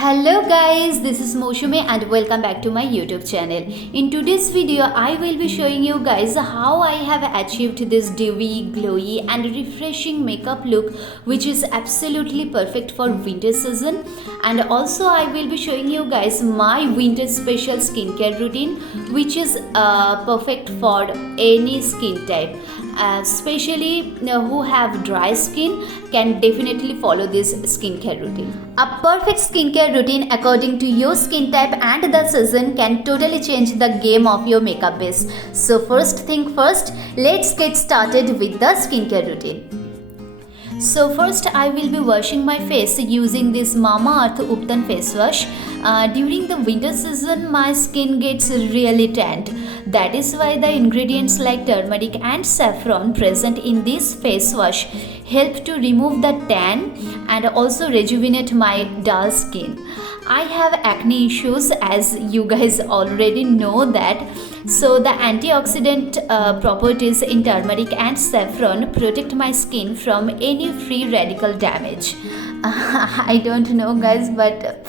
Hello guys, this is Moushumi and welcome back to my YouTube channel. In today's video, I will be showing you guys how I have achieved this dewy, glowy and refreshing makeup look which is absolutely perfect for winter season. And also I will be showing you guys my winter special skincare routine which is perfect for any skin type. Especially who have dry skin can definitely follow this skincare routine. A perfect skincare routine according to your skin type and the season can totally change the game of your makeup base. So first thing first, let's get started with the skincare routine. So first I will be washing my face using this Mamaearth Uptan face wash. During the winter season my skin gets really tanned. That is why the ingredients like turmeric and saffron present in this face wash help to remove the tan and also rejuvenate my dull skin. I have acne issues, as you guys already know that. So the antioxidant properties in turmeric and saffron protect my skin from any free radical damage. I don't know guys, but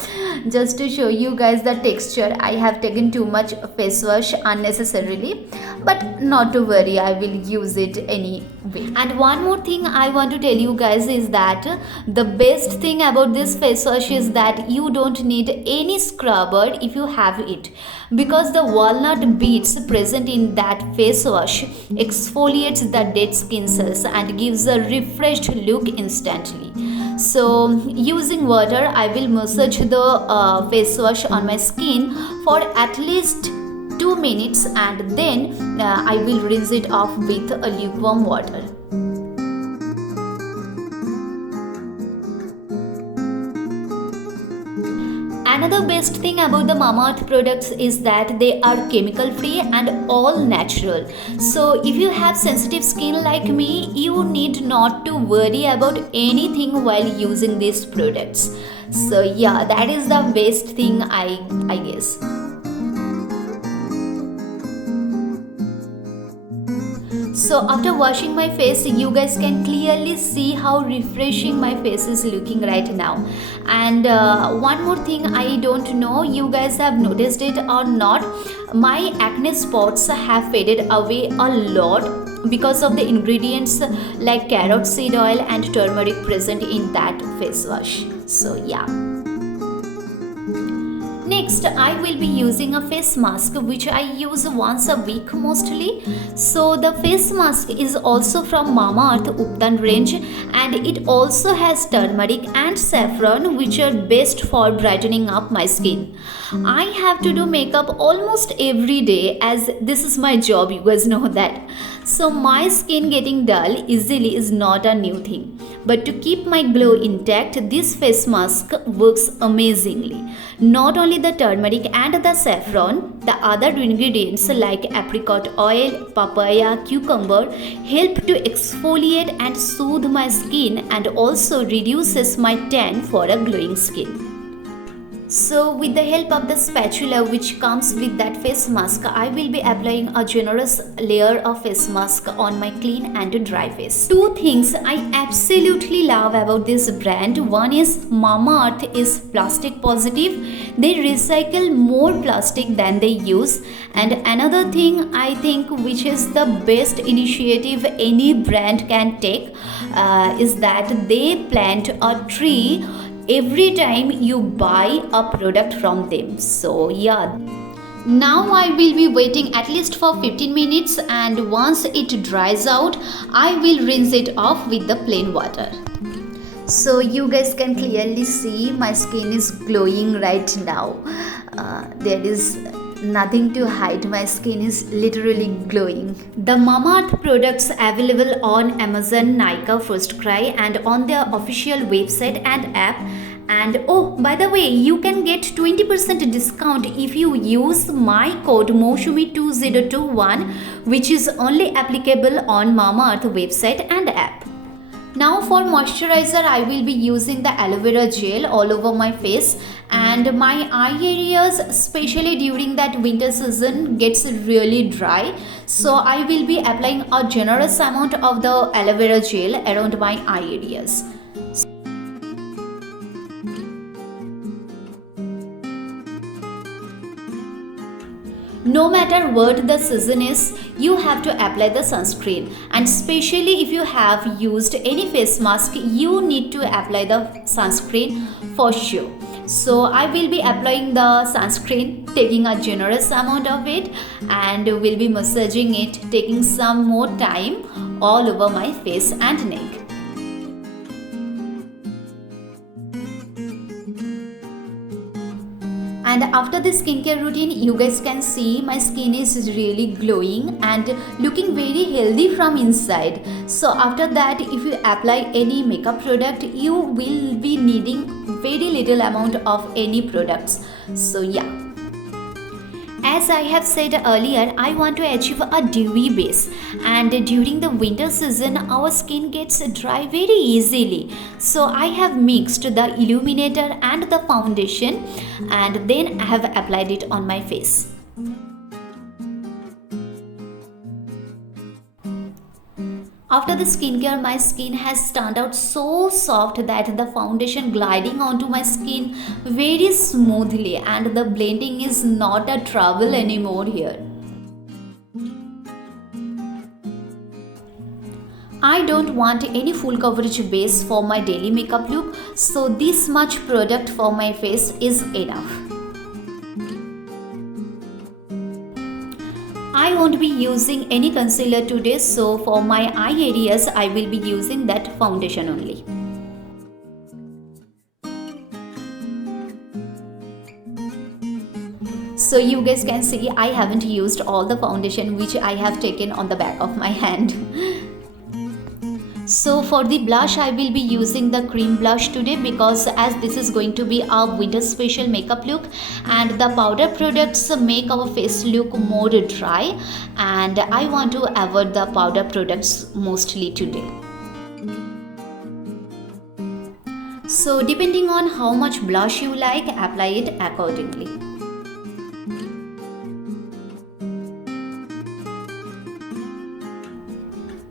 just to show you guys the texture, I have taken too much face wash unnecessarily, but not to worry, I will use it anyway. And one more thing I want to tell you guys is that the best thing about this face wash is that you don't need any scrubber if you have it, because the walnut beads present in that face wash exfoliates the dead skin cells and gives a refreshed look instantly. So using water, I will massage the face wash on my skin for at least 2 minutes and then I will rinse it off with a lukewarm water. Another best thing about the Mamaearth products is that they are chemical free and all natural. So if you have sensitive skin like me, you need not to worry about anything while using these products. So yeah, that is the best thing I guess. So after washing my face, you guys can clearly see how refreshing my face is looking right now. And one more thing, I don't know you guys have noticed it or not, my acne spots have faded away a lot because of the ingredients like carrot seed oil and turmeric present in that face wash. So yeah. Next, I will be using a face mask which I use once a week mostly. So the face mask is also from Mamaearth Uptan range and it also has turmeric and saffron which are best for brightening up my skin. I have to do makeup almost every day as this is my job, you guys know that. So my skin getting dull easily is not a new thing. But to keep my glow intact, this face mask works amazingly. Not only the turmeric and the saffron, the other ingredients like apricot oil, papaya, cucumber help to exfoliate and soothe my skin and also reduces my tan for a glowing skin. So with the help of the spatula which comes with that face mask, I will be applying a generous layer of face mask on my clean and dry face. Two things I absolutely love about this brand. One is Mamaearth is plastic positive. They recycle more plastic than they use. And another thing I think which is the best initiative any brand can take is that they plant a tree every time you buy a product from them. So yeah, now I will be waiting at least for 15 minutes and once it dries out, I will rinse it off with the plain water. So you guys can clearly see my skin is glowing right now. There is nothing to hide, my skin is literally glowing. The Mamaearth products available on Amazon, Nykaa, FirstCry and on their official website and app. And oh, by the way, you can get 20% discount if you use my code MOUSHUMI2021 which is only applicable on Mamaearth website and app. Now for moisturizer, I will be using the aloe vera gel all over my face and my eye areas, especially during that winter season, gets really dry. So I will be applying a generous amount of the aloe vera gel around my eye areas. No matter what the season is, you have to apply the sunscreen, and especially if you have used any face mask, you need to apply the sunscreen for sure. So I will be applying the sunscreen, taking a generous amount of it, and will be massaging it, taking some more time all over my face and neck. And after the skincare routine, you guys can see my skin is really glowing and looking very healthy from inside. So after that, if you apply any makeup product, you will be needing very little amount of any products. So yeah. As I have said earlier, I want to achieve a dewy base, and during the winter season our skin gets dry very easily. So I have mixed the illuminator and the foundation, and then I have applied it on my face. After the skincare, my skin has turned out so soft that the foundation gliding onto my skin very smoothly, and the blending is not a trouble anymore here. I don't want any full coverage base for my daily makeup look, so this much product for my face is enough. I won't be using any concealer today, so for my eye areas I will be using that foundation only. So you guys can see I haven't used all the foundation which I have taken on the back of my hand. So for the blush, I will be using the cream blush today, because as this is going to be our winter special makeup look, and the powder products make our face look more dry, and I want to avoid the powder products mostly today. So depending on how much blush you like, apply it accordingly.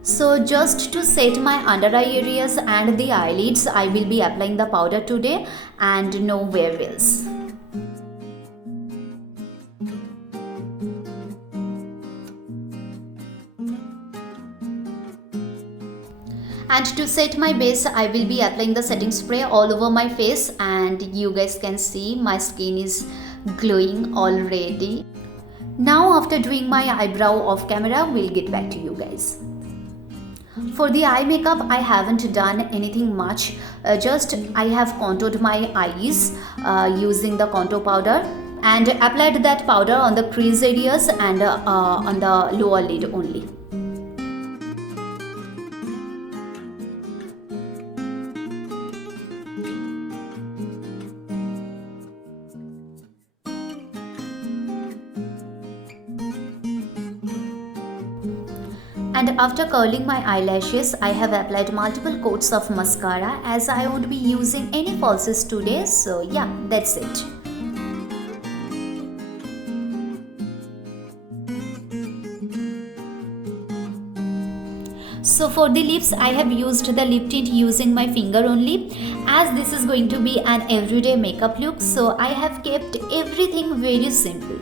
So just to set my under eye areas and the eyelids, I will be applying the powder today and nowhere else. And to set my base, I will be applying the setting spray all over my face, and you guys can see my skin is glowing already. Now after doing my eyebrow off camera, we'll get back to you guys. For the eye makeup, I haven't done anything much, just I have contoured my eyes using the contour powder, and applied that powder on the crease areas and on the lower lid only. And after curling my eyelashes, I have applied multiple coats of mascara, as I won't be using any falsies today. So yeah, that's it. So for the lips, I have used the lip tint using my finger only, as this is going to be an everyday makeup look. So I have kept everything very simple.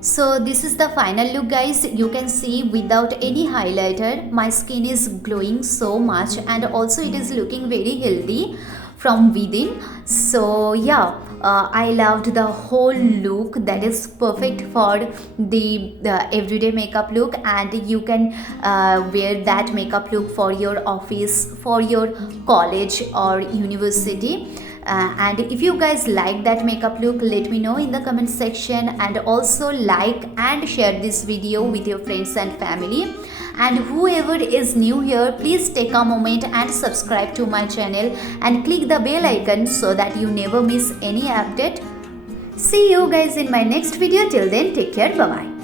So this is the final look, guys. You can see without any highlighter my skin is glowing so much, and also it is looking very healthy from within. So yeah, I loved the whole look. That is perfect for the everyday makeup look, and you can wear that makeup look for your office, for your college or university. And if you guys like that makeup look, let me know in the comment section, and also like and share this video with your friends and family. And whoever is new here, please take a moment and subscribe to my channel and click the bell icon so that you never miss any update. See you guys in my next video. Till then, take care. Bye bye.